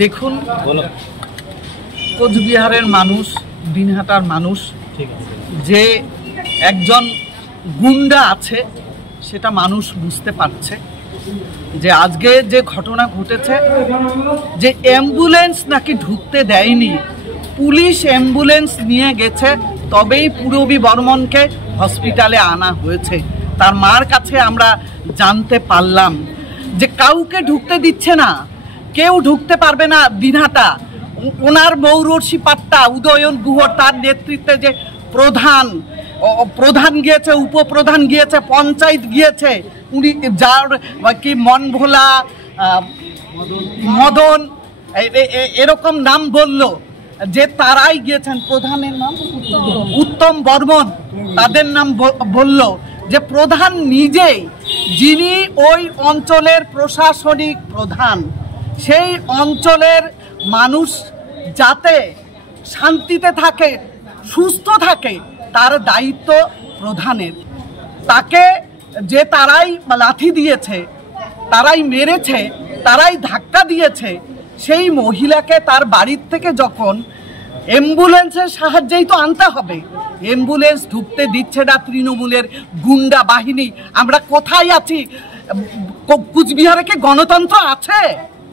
দেখুন, কোচবিহারের মানুষ, দিনহাটার মানুষ, যে একজন গুন্ডা আছে সেটা মানুষ বুঝতে পারছে। যে আজকে যে ঘটনা ঘটেছে, যে অ্যাম্বুলেন্স নাকি ঢুকতে দেয়নি, পুলিশ অ্যাম্বুলেন্স নিয়ে গেছে, তবেই পূরবী বর্মনকে হসপিটালে আনা হয়েছে। তার মার কাছে আমরা জানতে পারলাম যে কাউকে ঢুকতে দিচ্ছে না, কেউ ঢুকতে পারবে না দিনহাটা। ওনার মৌরশি পাট্টা উদয়ন গুহ তার নেতৃত্বে যে প্রধান গিয়েছে, উপপ্রধান গিয়েছে, পঞ্চায়েত গিয়েছে, উনি যার কি মনভোলা, মদন এরকম নাম বলল, যে তারাই গিয়েছেন। প্রধানের নাম উত্তম বর্মন, তাদের নাম বলল। যে প্রধান নিজেই, যিনি ওই অঞ্চলের প্রশাসনিক প্রধান, সেই অঞ্চলের মানুষ যাতে শান্তিতে থাকে, সুস্থ থাকে, তার দায়িত্ব প্রধানের। তাকে যে তারাই লাথি দিয়েছে, তারাই মেরেছে, তারাই ধাক্কা দিয়েছে, সেই মহিলাকে তার বাড়ির থেকে যখন অ্যাম্বুলেন্সের সাহায্যেই তো আনতে হবে, অ্যাম্বুলেন্স ঢুকতে দিচ্ছে না তৃণমূলের গুন্ডা বাহিনী। আমরা কোথায় আছি? কুচবিহারে কি গণতন্ত্র আছে?